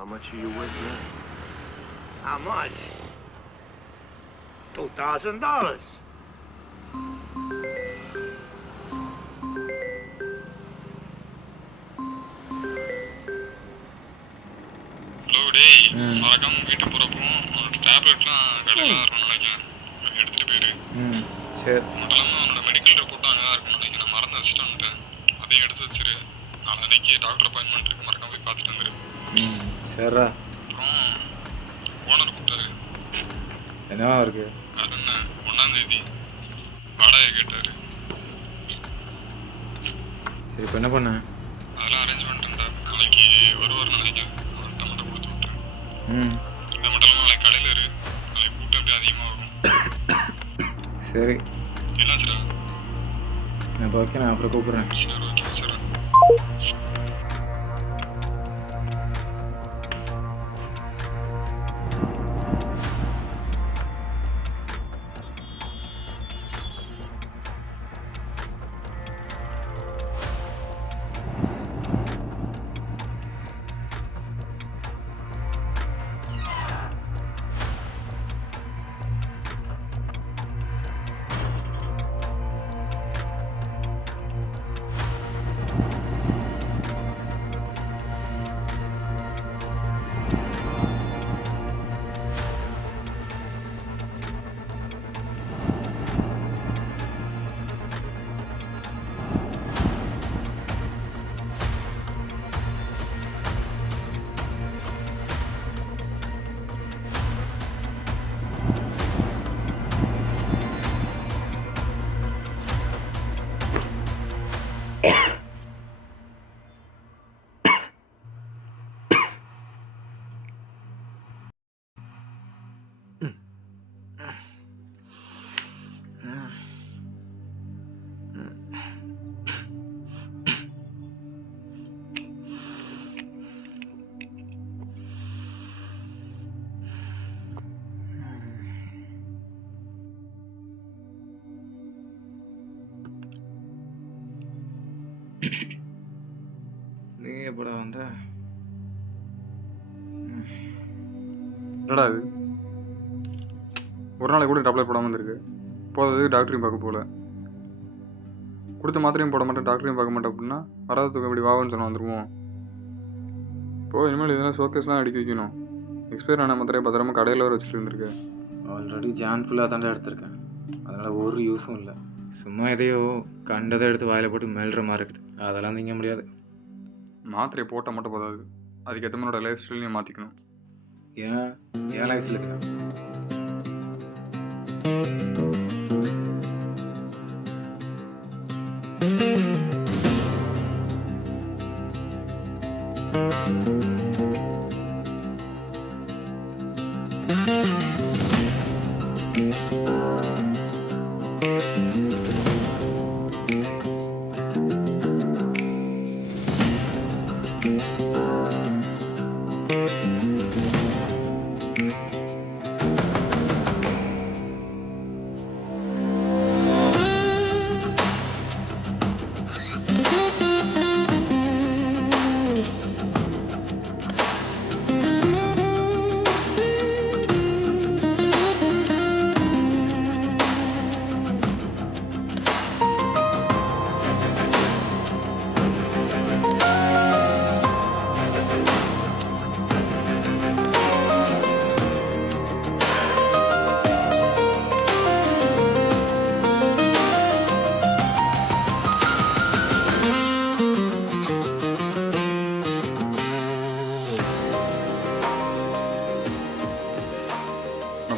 How much are you worth now? How much? $2,000. Hello டேய், மறக்காம வீட்டுக்கு போகிறப்போ உன்னோட டேப்லெட்லாம் கடையில் தான் இருக்கும்னு நினைக்கிறேன். எடுத்துகிட்டு போயிரு. சரி. மட்டும் இல்லாமல் உன்னோட மெடிக்கல் ரிப்போர்ட்டும் அங்கே தான் இருக்கும்னு நினைக்கிறேன். நான் மறந்து வச்சுட்டு வந்துட்டேன். அதையும் எடுத்து வச்சிரு. நாளைக்கு டாக்டர் அப்பாயின்மெண்ட் இருக்குது, மறக்காம போய் பார்த்துட்டு வந்துரு. சரிடா. அப்புறம் ஓனர் கூப்பிட்டாரு. என்னவா இருக்கு? வேறு என்ன, 1ஆம் தேதி வாடகை கேட்டார். சரி, இப்போ என்ன பண்ண? அதெல்லாம் அரேஞ்ச் பண்ணிட்டேன்டா. நாளைக்கு வருவார்னு நினைக்கிறேன். அவர்கிட்ட மட்டும் கொடுத்து விட்டேன். இதை மட்டும் இல்லாமல் நாளைக்கு கடையில் இரு. நாளைக்கு கூட்டம் எப்படி அதிகமாக வரும். சரி. என்னாச்சுடா? நான் இப்போ வைக்கிறேன், அப்புறம் கூப்பிட்றேன். சரி, ஓகே, சரி. நீ எப்படா வந்த? என்னடா இது, ஒரு நாளைக்கு கூட டேப்லெட் போடாமல் வந்திருக்கு. போகிறதுக்கு டாக்டரையும் பார்க்க போகல. கொடுத்த மாத்திரையும் போட மாட்டேன், டாக்டரையும் பார்க்க மாட்டேன் அப்படின்னா வராதுக்கு இப்படி வாவன்னு சொன்னால் வந்துடுவோம். இப்போ இனிமேல் இதெல்லாம் ஷோகேஸ்லாம் அடிக்க வைக்கணும். எக்ஸ்பயர் ஆன மாத்திரையை பத்திரமா கடையில் வர வச்சுட்டு இருந்திருக்கு. ஆல்ரெடி ஜான் ஃபுல்லாக தாண்டா எடுத்திருக்கேன். அதனால் ஒரு யூஸும் இல்லை. சும்மா எதையோ கண்டதை எடுத்து வாயில் போட்டு மெல்ற மாதிரி இருக்குது. அதெல்லாம் திங்க முடியாது. மாத்திரையை போட்டால் மட்டும் போதாது, அதுக்கேற்ற மாதிரி லைஃப் ஸ்டைலையும் மாற்றிக்கணும். ஏன் லைஃப்ல இருக்கு?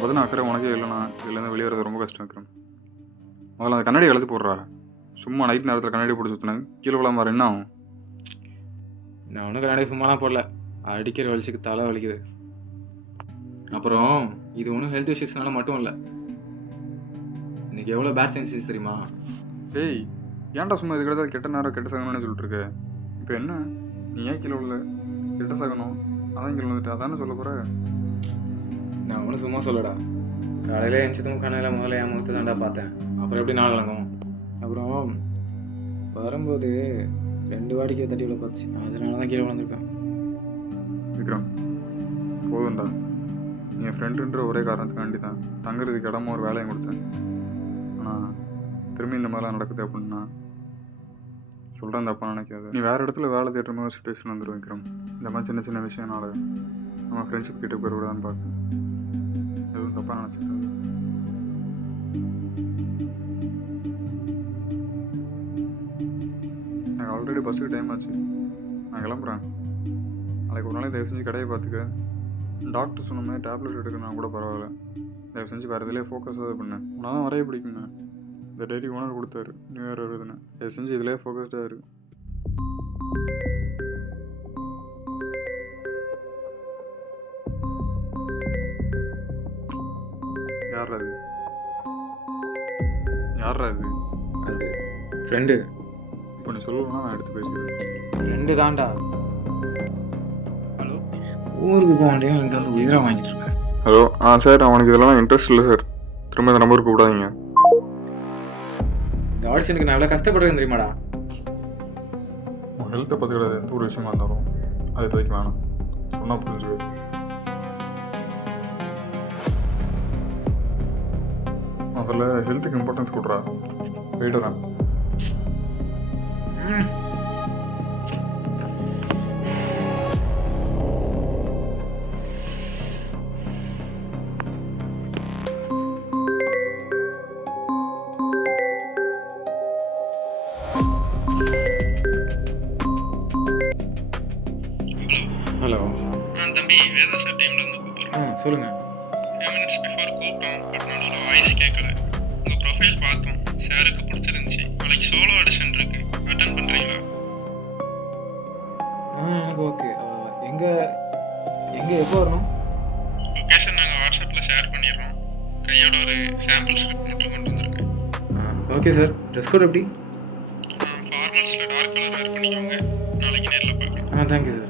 பார்த்தீங்கன்னா அக்கறை உனக்கே இல்லைண்ணா, இதுலேருந்து வெளியே வரது ரொம்ப கஷ்டம் இருக்கிறேன். முதல்ல அந்த கண்ணாடி கழுத்து போடுறா. சும்மா நைட் நேரத்தில் கண்ணாடி போட்டு சுற்றினேன், கீழே விழாம வேறு என்ன ஆகும்? நான் ஒன்றும் கண்ணாடி சும்மாலாம் போடல, அடிக்கிற வலிச்சுக்கு தலை வலிக்குது. அப்புறம் இது ஒன்றும் ஹெல்த் இஷ்யூஸ்னால மட்டும் இல்லை. இன்னைக்கு எவ்வளோ பேட் சென்சஸ் தெரியுமா? ஏய், ஏன்டா சும்மா இது கிடையாது கெட்ட நேரம் கெட்ட சகணும்னு சொல்லிட்டு இருக்க? இப்போ என்ன, நீ ஏன் கீழே உள்ள கெட்ட சகனம்? அதான் கீழே வந்துட்டு அதானே சொல்ல போகிற? நான் ஒன்றும் சும்மா சொல்லடா. காலையில் எழுந்ததும் கண்ணில் முதல்ல என் முகத்தை தாண்டா பார்த்தேன். அப்புறம் எப்படி நாள் வழங்கும்? அப்புறம் வரும்போது 2 வாடிக்கை தட்டி உள்ள பார்த்துச்சு. அதனால தான் கீழே விழுந்திருப்பேன். விக்ரம், போதும்டா. நீ என் ஃப்ரெண்டுன்ற ஒரே காரணத்துக்காண்டி தான் தங்குறதுக்கு இடமும் ஒரு வேலையும் கொடுத்தேன். ஆனால் திரும்பி இந்த மாதிரிலாம் நடக்குது அப்படின்னா சொல்கிறேன், தப்பாக நினைக்காது. நீ வேறு இடத்துல வேலை தேடுற மாதிரி சுச்சுவேஷன் வந்துடும் விக்ரம். இந்த மாதிரி சின்ன சின்ன விஷயம்னால நம்ம ஃப்ரெண்ட்ஷிப் கிட்ட போயிடக்கூடாதுன்னு பார்க்கேன். எதுவும் தப்பாக நினச்சிக்காது. எனக்கு ஆல்ரெடி பஸ்ஸுக்கு டைம் ஆச்சு, நான் கிளம்புறேன். நாளைக்கு ஒரு நாளைக்கு தயவு செஞ்சு கடையை பார்த்துக்க. டாக்டர் சொன்ன மாதிரி டேப்லெட் எடுக்கணும்னா கூட பரவாயில்ல, தயவு செஞ்சு வேறு இதிலே ஃபோக்கஸாக பண்ணேன். உன்னால் தான் வரைய பிடிக்குங்க. இந்த டைரி ஓனர் கொடுத்தாரு, நியூ இயர் வருதுன்னு. தயவு செஞ்சு இதிலே ஃபோக்கஸ்டாக இருக்கு. யாரா இது? யாரா இது? அது ஃப்ரெண்டு. இப்போ நீ சொல்லணும்னா நான் எடுத்து பேசிக்கிறேன். ஃப்ரெண்டு தான்டா. ஹலோ, ஊருக்கு போகண்டியும் இங்கே வந்து உயிரை வாங்கிட்டு இருக்கேன். ஹலோ, சார் அவனுக்கு இதெல்லாம் இன்ட்ரெஸ்ட் இல்லை சார். திரும்ப இந்த நம்பருக்கு கூப்பிடாதீங்க. இந்த ஆடிஷனுக்கு நான் எவ்வளோ கஷ்டப்படுறேன் தெரியுமாடா? உன் ஹெல்த்தை பற்றிக்கூடாது எந்த ஒரு விஷயமா இருந்தாலும் அது துவைக்க வேணாம், சொன்னால் புரிஞ்சுக்க. அதில் ஹெல்த்துக்கு இம்பார்ட்டன்ஸ் கொடுறா. போயிட்டு வரேன். ஹலோ. தம்பி, வேதா சார் டீம்லேருந்து கூப்பிட்றோம். சொல்லுங்கள். ஃபியூ மினிட்ஸ் பிஃபோர் கூப்பிட்டோம், பட் நடுவில் வாய்ஸ் கேட்கல. உங்கள் ப்ரொஃபைல் பார்த்தோம், சாருக்கு பிடிச்சிருந்துச்சி. நாளைக்கு சோலோ ஆடிஷன் இருக்கு, அட்டன் பண்ணுறீங்களா? எனக்கு ஓகே. எங்கே எப்போ வரணும்? லொக்கேஷன் நாங்கள் வாட்ஸ்அப்பில் ஷேர் பண்ணிடுறோம். கையோட ஒரு சாம்பிள் ஸ்கிரிப்ட் மட்டும் கொண்டு வந்திருக்கு. Okay sir. ட்ரெஸ் கோட் எப்படி? ஃபார்மல்ஸில் டார்க் கலர் வேர் பண்ணிக்கோங்க. நாளைக்கு நேரில் பார்க்கலாம். Thank you sir.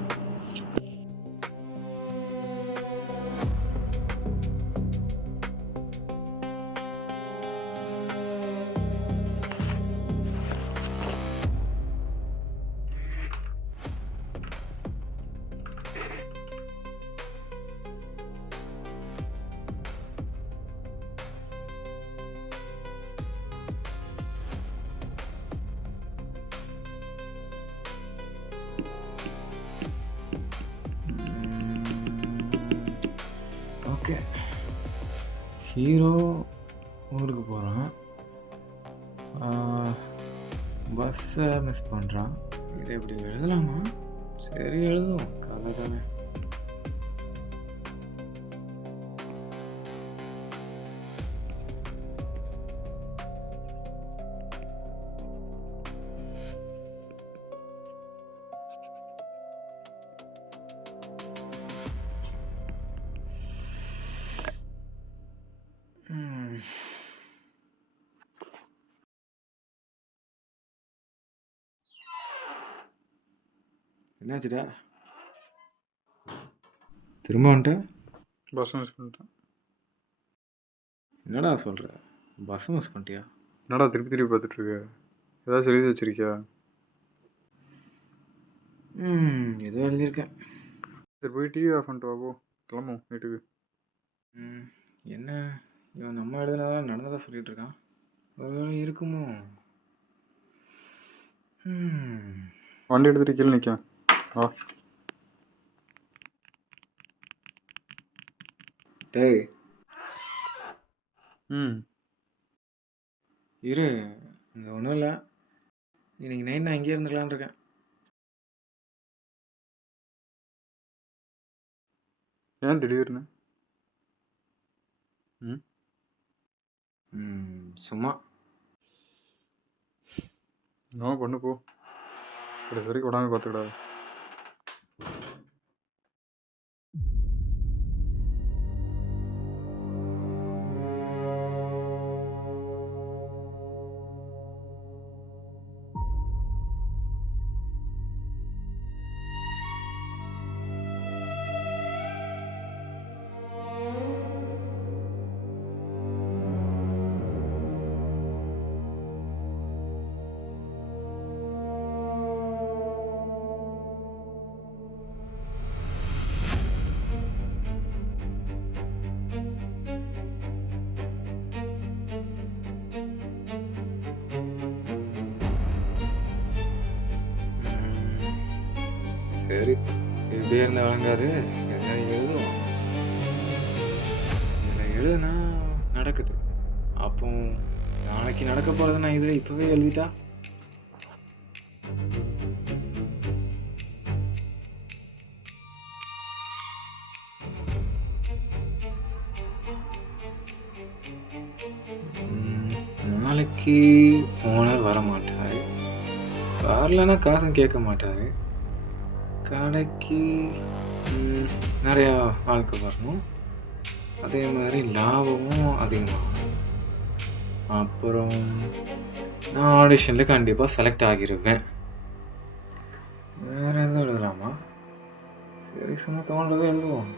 ஓகே, ஹீரோ ஊருக்கு போகிறான், பஸ்ஸை மிஸ் பண்ணுறான். இதை எப்படி எழுதலாமா? சரி, எழுதும். கதை தானே. என்னாச்சுடா? திரும்ப வந்துட்டேன். பஸ் மிஸ் பண்ணிட்டேன். என்னடா சொல்கிற? பஸ் மிஸ் பண்ணிட்டியா? என்னடா திருப்பி திருப்பி பார்த்துட்ருக்க? ஏதாச்சும் எழுதி வச்சிருக்கியா? ஏதோ எழுதியிருக்கேன். சரி, போய் டிவி ஆஃப் பண்ணிட்டு வா. போ, கிளம்பும் வீட்டுக்கு. என்ன இவன் நம்ம எழுதுனதான் நடந்ததா சொல்லிட்டு இருக்கான்? ஒருவேளை இருக்குமோ? வண்டி எடுத்துகிட்டு கீழே நிற்க. வா. டேய், இரு. இங்கே ஒன்றும் இல்லை. இன்னைக்கு நைட் நான் இங்கேயே இருந்துக்கலான்னு இருக்கேன். ஏன் திடீர்னு? சும்மா. என்ன பண்ணு, போ. சரி, உடம்பு பார்த்துக்கிடாது. சரி, இப்படியே இருந்தால் வழங்காது. எதாவது எழுதுவோம். இதில் எழுதுனா நடக்குது. அப்போ நாளைக்கு நடக்க போகிறத நான் இதில் இப்போவே எழுதிட்டா? நாளைக்கு ஓனர் வர மாட்டார். வரலன்னா காசும் கேட்க மாட்டார். கடைக்கு நிறையா ஆளுக்கு வரணும். அதே மாதிரி லாபமும் அதிகமாகும். அப்புறம் நான் ஆடிஷனில் கண்டிப்பாக செலக்ட் ஆகிருவேன். வேறு எதுவும் எழுதலாமா? சரி, சும்மா தோன்றதை எழுதுவோம்.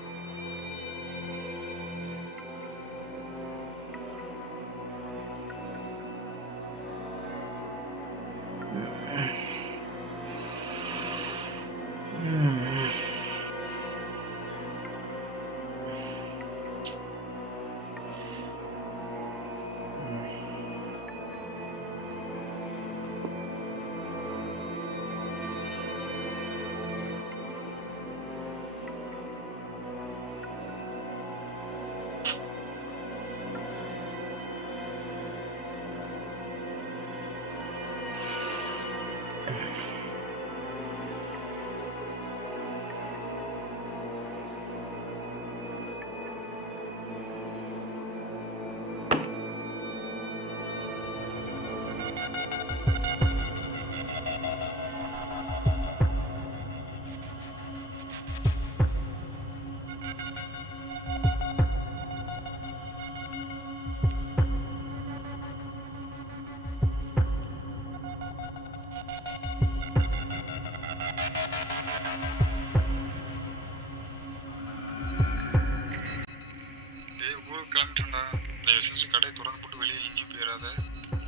ஊருக்கு கிளம்பிட்டேன்டா. தயவு செஞ்சு கடையை திறந்து போட்டு வெளியே எங்கேயும் போயிடாத.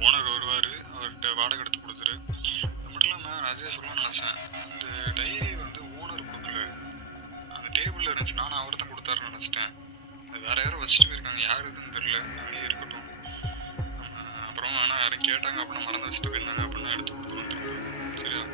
ஓனர் வருவார், அவர்கிட்ட வாடகை எடுத்து கொடுத்துரு. அது மட்டும் இல்லாமல் நான் அதே சொல்லணும்னு நினச்சேன். இந்த டைரி வந்து ஓனர் கொடுக்கல, அந்த டேபிளில் இருந்துச்சு. நானும் அவர் தான் கொடுத்தாருன்னு நினச்சிட்டேன். அது வேறு யாரும் வச்சுட்டு போயிருக்காங்க, யார் எதுன்னு தெரில. அங்கேயே இருக்கட்டும். அப்புறம் ஆனால் யாரும் கேட்டாங்க அப்படின்னா மறந்து வச்சுட்டு போயிருந்தாங்க அப்படின்னா எடுத்து கொடுத்து வந்துருக்கோம். சரியா?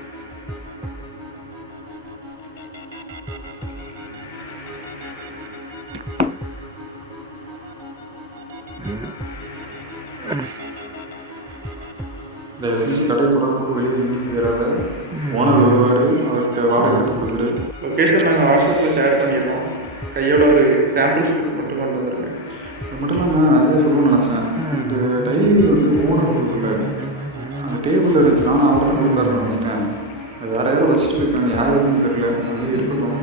தயவு செஞ்சு கடை தொடர்பு வெளியே எங்கேயும் போயிடாத. ஓனர் வருவார், அவர்கிட்ட வாடகை எடுத்து கொடுத்துரு. லொக்கேஷன் நாங்கள் வாட்ஸ்அப்பில் ஷேர் பண்ணிடுவோம். கையோட ஒரு சாம்பிள் ஸ்லிப் மட்டும் கொண்டு வந்துருக்கேன். அது மட்டும் இல்லாமல் நான் அதே சொல்லணும்னு நினச்சேன். இந்த டைரி வந்து ஓனர் கொடுக்கல, அந்த டேபிளில் இருந்துச்சு. நானும் அவர் தான் கொடுத்தாருன்னு நினச்சிட்டேன். அது வேறு யாரும் வச்சுட்டு போயிருக்காங்க, யார் எதுன்னு தெரியல. அங்கேயே இருக்கட்டும்.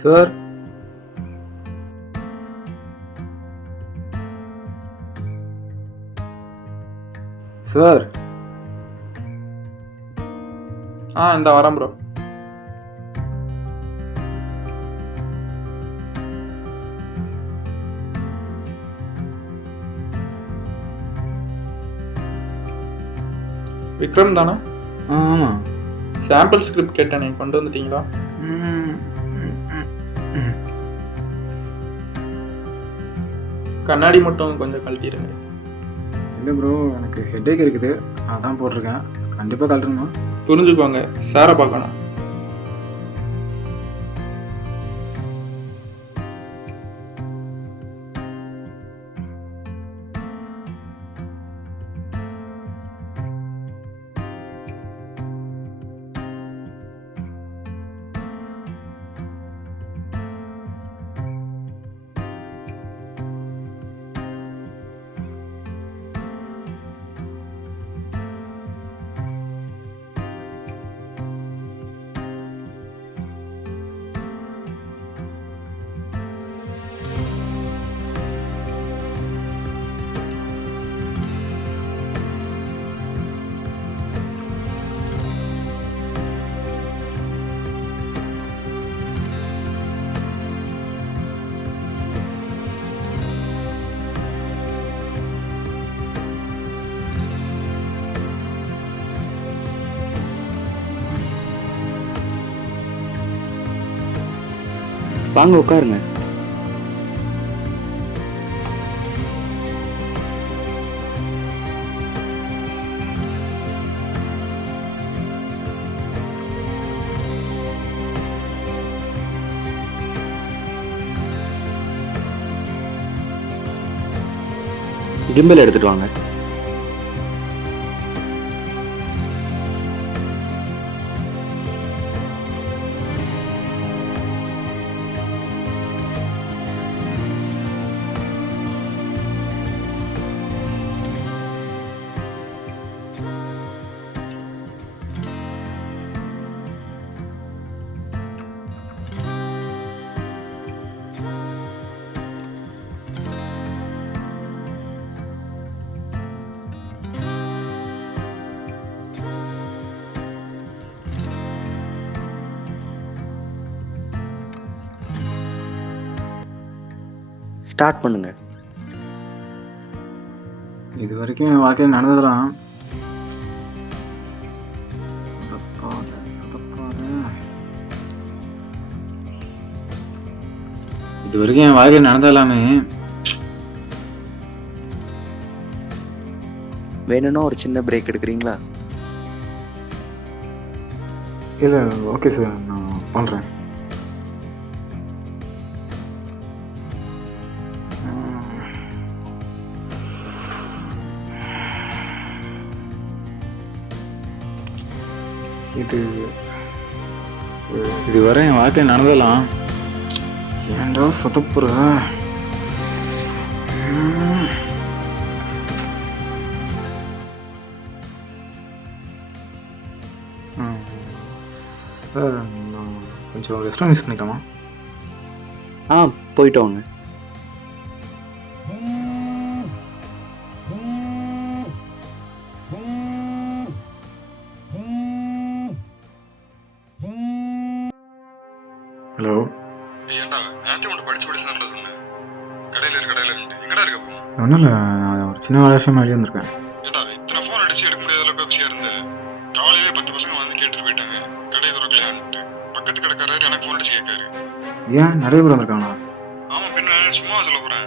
சார், சார், இந்த வரேன் ப்ரோ. விக்ரம் தானே? ஆமாம். சாம்பிள் ஸ்கிரிப்ட் கேட்டேன், நீங்கள் கொண்டு வந்துட்டீங்களா? கண்ணாடி மட்டும் கொஞ்சம் கழட்டிடுங்க. இல்லை ப்ரோ, எனக்கு ஹெட்டேக் இருக்குது, அதான் போட்டிருக்கேன். கண்டிப்பாக கழட்டணுமா? புரிஞ்சுக்கோங்க, சாரை பார்க்கணும். வாங்க உட்காருங்க. கிம்பல் எடுத்துட்டு வாங்க. ஸ்டார்ட் பண்ணுங்க. இது வரைக்கும் என் வாழ்க்கையில் நடந்ததெல்லாம் இது வரைக்கும் என் வாழ்க்கையில் நடந்தது எல்லாமே வேணும்னா ஒரு சின்ன பிரேக் எடுக்கிறீங்களா? இல்லை, ஓகே சார், நான் பண்ணுறேன். இதுவரை என் வாழ்க்கையில் நடந்ததெல்லாம் ஏன்டா சொதப்புற? சார், நான் கொஞ்சம் ரெஸ்ட் ரூம் யூஸ் பண்ணிக்கலாமா? போயிட்டு வாங்க. ஹலோ. ஏன்டா ஆன்த்தி ஒன்று படிச்சு தானே சொன்னேன். கடையில் எங்கடா இருக்க போ? ஒன்றும் இல்லை, நான் ஒரு சின்ன விஷயமா வெளியே வந்திருக்கேன். ஏன்டா இத்தனை ஃபோன் அடிச்சு எடுக்க முடியாத அளவுக்கு பிஸியாக இருந்தேன். காலையிலே 10 பசங்க வந்து கேட்டுட்டு போயிட்டாங்க கடை திறக்கலையான்ட்டு. பக்கத்து கடைக்காரர் எனக்கு ஃபோன் அடிச்சு கேட்காரு. ஏன் நிறைய பேர் வந்திருக்காங்களா? ஆமாம், பின்ன சும்மா சொல்ல போகிறேன்.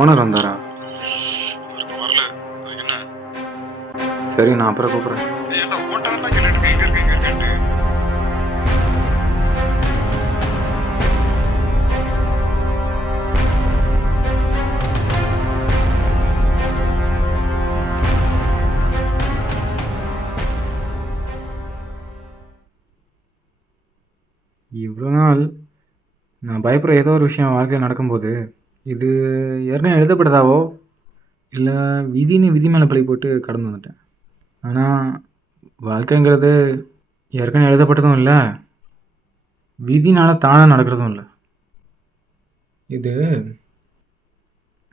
ஓனர் வந்தாரா? அவருக்கு வரல. அதுக்கு என்ன? சரி, நான் அப்புறம் கூப்பிட்றேன். ஏன்டா ஓட்டாலாம் கேட்டுட்டு எங்கே இருக்கேன்ட்டு. இவ்வளோ நாள் நான் பயப்படுற ஏதோ ஒரு விஷயம் வாழ்க்கையில் நடக்கும்போது இது ஏற்கனவே எழுதப்பட்டதாவோ இல்லை விதின்னு விதி மேலே பழி போட்டு கடந்து வந்துட்டேன். ஆனால் வாழ்க்கைங்கிறது ஏற்கனவே எழுதப்பட்டதும் இல்லை, விதினால் தானாக நடக்கிறதும் இல்லை. இது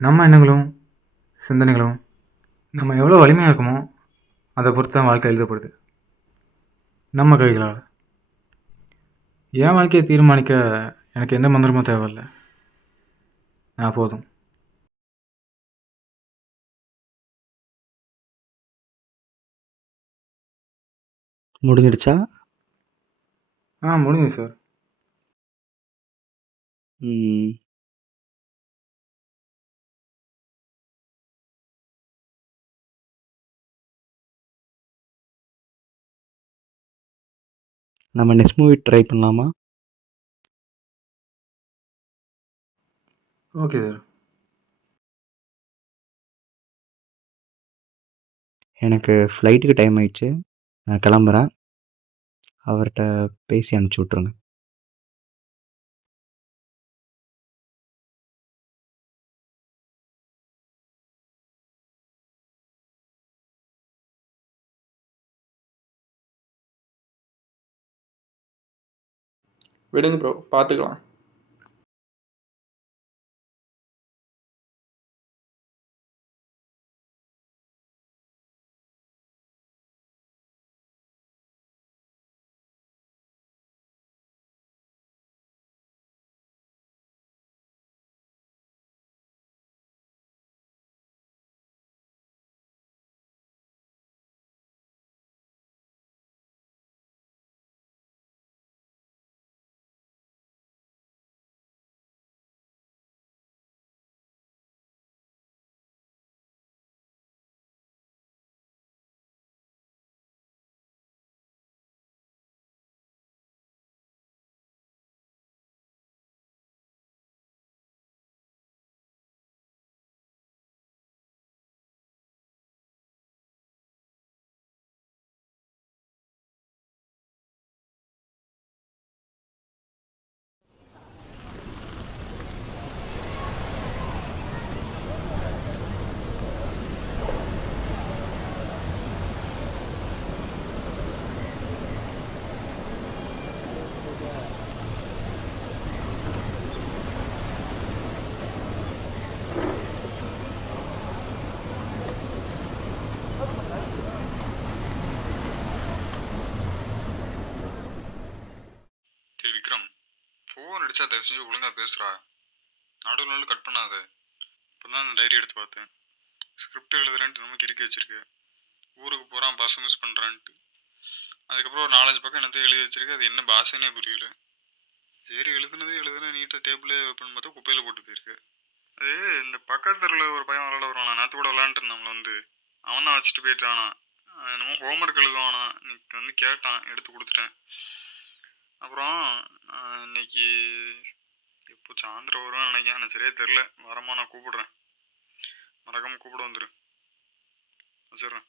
நம்ம எண்ணங்களும் சிந்தனைகளும் நம்ம எவ்வளோ வலிமையாக இருக்குமோ அதை பொறுத்து தான் வாழ்க்கை எழுதப்படுது நம்ம கைகளால். என் வாழ்க்கையை தீர்மானிக்க எனக்கு எந்த மந்திரமும் தேவையில்லை. நான் போதும். முடிஞ்சிடுச்சா? முடிஞ்சு சார். நம்ம நெக்ஸ்ட் மூவி ட்ரை பண்ணலாமா? Okay sir. எனக்கு ஃப்ளைட்டுக்கு டைம் ஆயிடுச்சு, நான் கிளம்புறேன். அவர்கிட்ட பேசி அனுப்பிச்சி விட்ருங்க. விடுங்க ப்ரோ, பார்த்துக்கலாம். விக்ரம், ஃபோன் அடிச்சா தயவு செஞ்சு ஒழுங்காக பேசுகிறா. நடுவில் கட் பண்ணாத. இப்போ தான் டைரி எடுத்து பார்த்தேன். ஸ்கிரிப்ட் எழுதுறேன்ட்டு நமக்கு இருக்க வச்சிருக்கு. ஊருக்கு போகிறான், பஸ் மிஸ் பண்ணுறான்ட்டு. அதுக்கப்புறம் ஒரு 4-5 பக்கம் என்னத்தையும் எழுதி வச்சிருக்கு. அது என்ன பாஷைன்னே புரியல. சரி, எழுதுனே நீட்டாக டேபிளே ஓப்பன் பார்த்தா குப்பையில் போட்டு போயிருக்கு. அது இந்த பக்கத்தில் ஒரு பையன் விளாட வருவானா, நேற்று கூட விளாண்டுட்டு நம்மளை அவன் தான் வச்சுட்டு போயிட்டானா. என்னமோ ஹோம்ஒர்க் எழுதுவானா. இன்னைக்கு கேட்டான், எடுத்து கொடுத்துட்டேன். அப்புறம் இன்னைக்கு எப்போ சாயந்தரம் வருவான்னு நினைக்கிறேன். எனக்கு சரியா தெரில. வரமா நான் கூப்பிடுறேன். மறக்காமல் கூப்பிட வந்துடு. வச்சிடுறேன்.